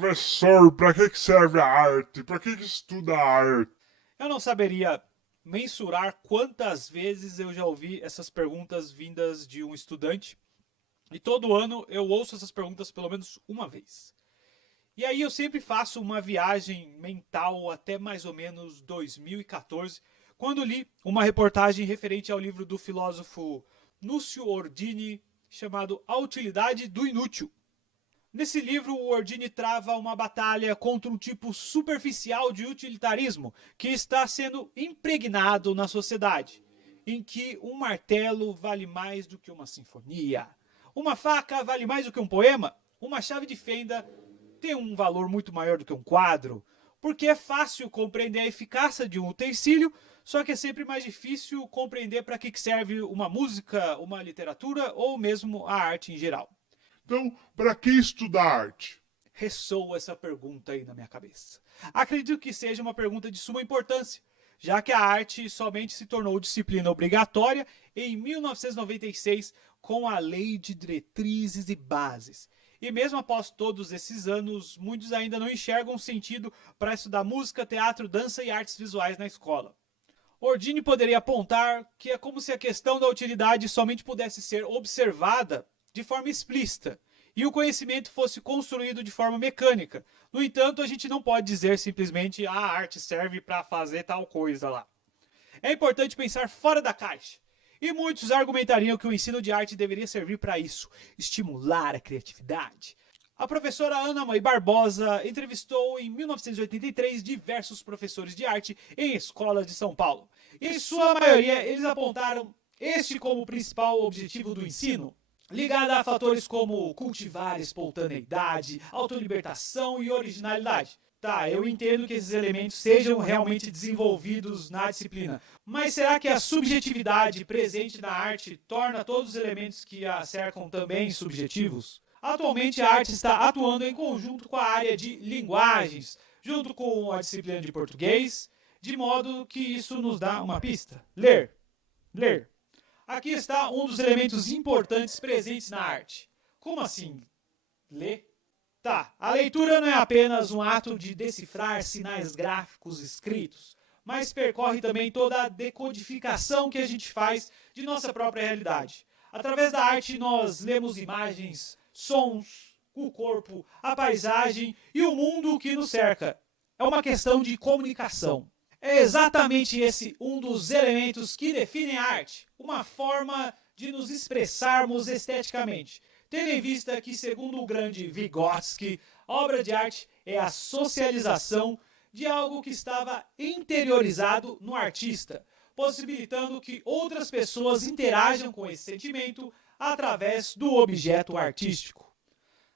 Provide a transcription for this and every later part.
Professor, para que serve a arte? Para que estuda a arte? Eu não saberia mensurar quantas vezes eu já ouvi essas perguntas vindas de um estudante. E todo ano eu ouço essas perguntas pelo menos uma vez. E aí eu sempre faço uma viagem mental até mais ou menos 2014, quando li uma reportagem referente ao livro do filósofo Núcio Ordini, chamado A Utilidade do Inútil. Nesse livro, o Ordini trava uma batalha contra um tipo superficial de utilitarismo que está sendo impregnado na sociedade, em que um martelo vale mais do que uma sinfonia, uma faca vale mais do que um poema, uma chave de fenda tem um valor muito maior do que um quadro, porque é fácil compreender a eficácia de um utensílio, só que é sempre mais difícil compreender para que serve uma música, uma literatura ou mesmo a arte em geral. Então, para que estudar arte? Ressoa essa pergunta aí na minha cabeça. Acredito que seja uma pergunta de suma importância, já que a arte somente se tornou disciplina obrigatória em 1996 com a Lei de Diretrizes e Bases. E mesmo após todos esses anos, muitos ainda não enxergam sentido para estudar música, teatro, dança e artes visuais na escola. Ordini poderia apontar que é como se a questão da utilidade somente pudesse ser observada de forma explícita e o conhecimento fosse construído de forma mecânica. No entanto, a gente não pode dizer simplesmente a arte serve para fazer tal coisa lá. É importante pensar fora da caixa. E muitos argumentariam que o ensino de arte deveria servir para isso, estimular a criatividade. A professora Ana Mãe Barbosa entrevistou em 1983 diversos professores de arte em escolas de São Paulo. Em sua maioria, eles apontaram este como o principal objetivo do ensino, ligado a fatores como cultivar espontaneidade, autolibertação e originalidade. Tá, eu entendo que esses elementos sejam realmente desenvolvidos na disciplina, mas será que a subjetividade presente na arte torna todos os elementos que a cercam também subjetivos? Atualmente, a arte está atuando em conjunto com a área de linguagens, junto com a disciplina de português, de modo que isso nos dá uma pista. Ler. Ler. Aqui está um dos elementos importantes presentes na arte. Como assim? Ler? Tá, a leitura não é apenas um ato de decifrar sinais gráficos escritos, mas percorre também toda a decodificação que a gente faz de nossa própria realidade. Através da arte, nós lemos imagens, sons, o corpo, a paisagem e o mundo que nos cerca. É uma questão de comunicação. É exatamente esse um dos elementos que definem a arte, uma forma de nos expressarmos esteticamente, tendo em vista que, segundo o grande Vygotsky, obra de arte é a socialização de algo que estava interiorizado no artista, possibilitando que outras pessoas interajam com esse sentimento através do objeto artístico.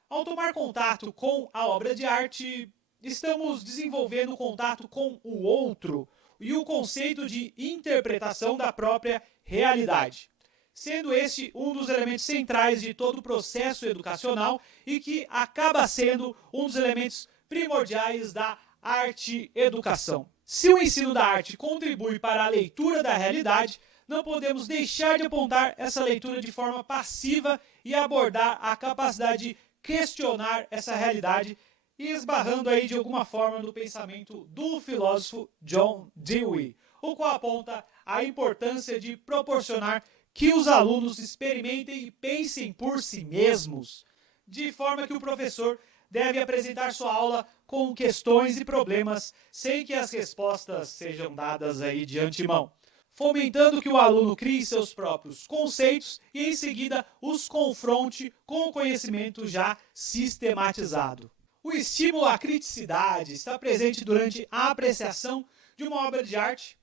Ao tomar contato com a obra de arte, estamos desenvolvendo contato com o outro e o conceito de interpretação da própria realidade, sendo este um dos elementos centrais de todo o processo educacional e que acaba sendo um dos elementos primordiais da arte-educação. Se o ensino da arte contribui para a leitura da realidade, não podemos deixar de apontar essa leitura de forma passiva e abordar a capacidade de questionar essa realidade, e esbarrando aí de alguma forma no pensamento do filósofo John Dewey, o qual aponta a importância de proporcionar que os alunos experimentem e pensem por si mesmos, de forma que o professor deve apresentar sua aula com questões e problemas sem que as respostas sejam dadas aí de antemão, fomentando que o aluno crie seus próprios conceitos e em seguida os confronte com o conhecimento já sistematizado. O estímulo à criticidade está presente durante a apreciação de uma obra de arte,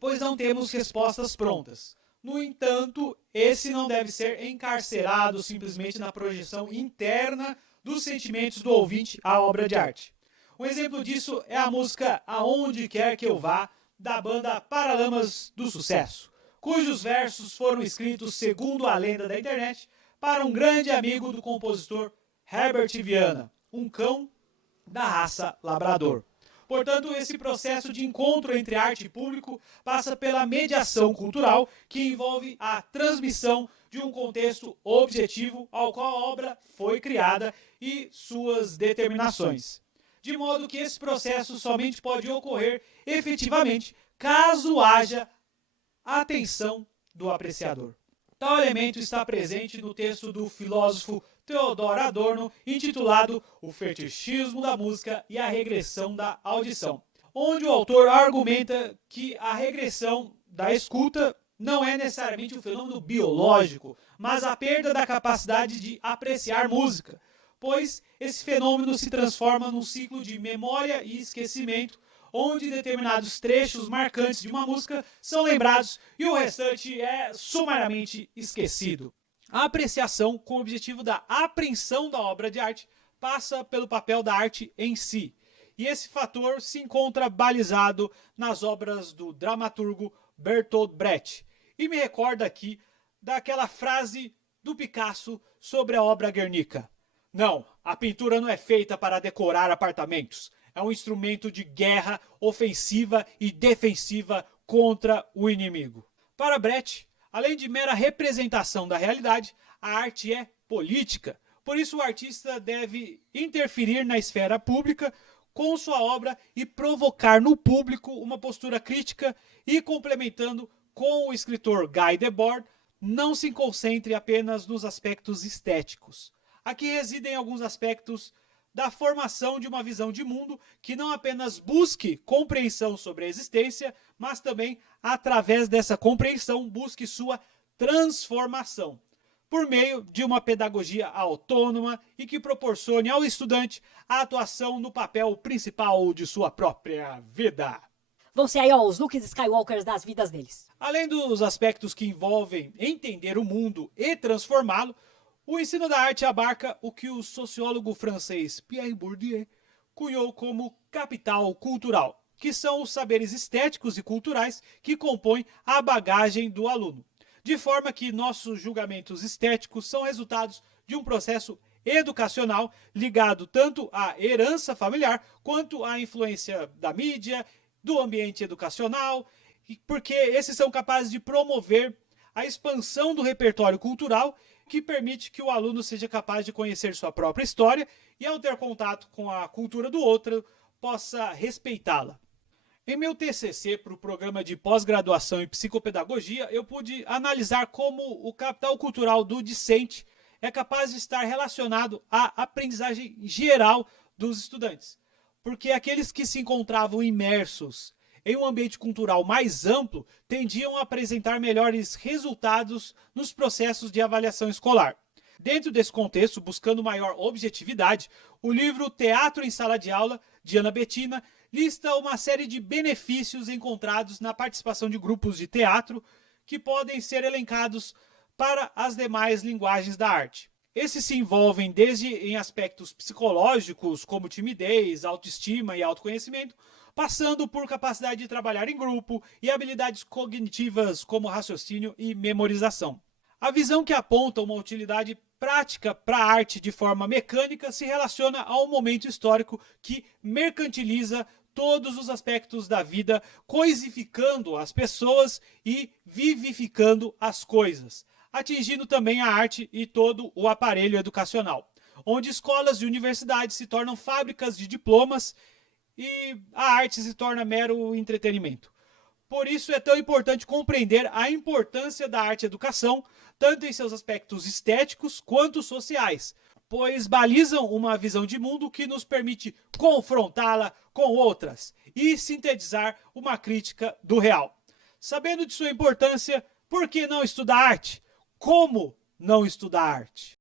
pois não temos respostas prontas. No entanto, esse não deve ser encarcerado simplesmente na projeção interna dos sentimentos do ouvinte à obra de arte. Um exemplo disso é a música Aonde Quer Que Eu Vá, da banda Paralamas do Sucesso, cujos versos foram escritos, segundo a lenda da internet, para um grande amigo do compositor Herbert Viana, um cão da raça labrador. Portanto, esse processo de encontro entre arte e público passa pela mediação cultural, que envolve a transmissão de um contexto objetivo ao qual a obra foi criada e suas determinações. De modo que esse processo somente pode ocorrer efetivamente caso haja atenção do apreciador. Tal elemento está presente no texto do filósofo Theodor Adorno, intitulado O Fetichismo da Música e a Regressão da Audição, onde o autor argumenta que a regressão da escuta não é necessariamente um fenômeno biológico, mas a perda da capacidade de apreciar música, pois esse fenômeno se transforma num ciclo de memória e esquecimento, onde determinados trechos marcantes de uma música são lembrados e o restante é sumariamente esquecido. A apreciação, com o objetivo da apreensão da obra de arte, passa pelo papel da arte em si. E esse fator se encontra balizado nas obras do dramaturgo Bertolt Brecht. E me recorda aqui daquela frase do Picasso sobre a obra Guernica. Não, a pintura não é feita para decorar apartamentos. É um instrumento de guerra ofensiva e defensiva contra o inimigo. Para Brecht, além de mera representação da realidade, a arte é política. Por isso o artista deve interferir na esfera pública com sua obra e provocar no público uma postura crítica e, complementando com o escritor Guy Debord, não se concentre apenas nos aspectos estéticos. Aqui residem alguns aspectos da formação de uma visão de mundo que não apenas busque compreensão sobre a existência, mas também, através dessa compreensão, busque sua transformação, por meio de uma pedagogia autônoma e que proporcione ao estudante a atuação no papel principal de sua própria vida. Vão ser aí, ó, os Luke Skywalkers das vidas deles. Além dos aspectos que envolvem entender o mundo e transformá-lo, o ensino da arte abarca o que o sociólogo francês Pierre Bourdieu cunhou como capital cultural, que são os saberes estéticos e culturais que compõem a bagagem do aluno, de forma que nossos julgamentos estéticos são resultados de um processo educacional ligado tanto à herança familiar quanto à influência da mídia, do ambiente educacional, porque esses são capazes de promover a expansão do repertório cultural que permite que o aluno seja capaz de conhecer sua própria história e, ao ter contato com a cultura do outro, possa respeitá-la. Em meu TCC para o programa de pós-graduação em psicopedagogia, eu pude analisar como o capital cultural do discente é capaz de estar relacionado à aprendizagem geral dos estudantes, porque aqueles que se encontravam imersos em um ambiente cultural mais amplo tendiam a apresentar melhores resultados nos processos de avaliação escolar. Dentro desse contexto, buscando maior objetividade, o livro Teatro em Sala de Aula, de Ana Bettina, lista uma série de benefícios encontrados na participação de grupos de teatro que podem ser elencados para as demais linguagens da arte. Esses se envolvem desde em aspectos psicológicos, como timidez, autoestima e autoconhecimento, passando por capacidade de trabalhar em grupo e habilidades cognitivas como raciocínio e memorização. A visão que aponta uma utilidade prática para a arte de forma mecânica se relaciona ao momento histórico que mercantiliza todos os aspectos da vida, coisificando as pessoas e vivificando as coisas, atingindo também a arte e todo o aparelho educacional, onde escolas e universidades se tornam fábricas de diplomas e a arte se torna mero entretenimento. Por isso é tão importante compreender a importância da arte-educação, tanto em seus aspectos estéticos quanto sociais, pois balizam uma visão de mundo que nos permite confrontá-la com outras e sintetizar uma crítica do real. Sabendo de sua importância, por que não estudar arte? Como não estudar arte?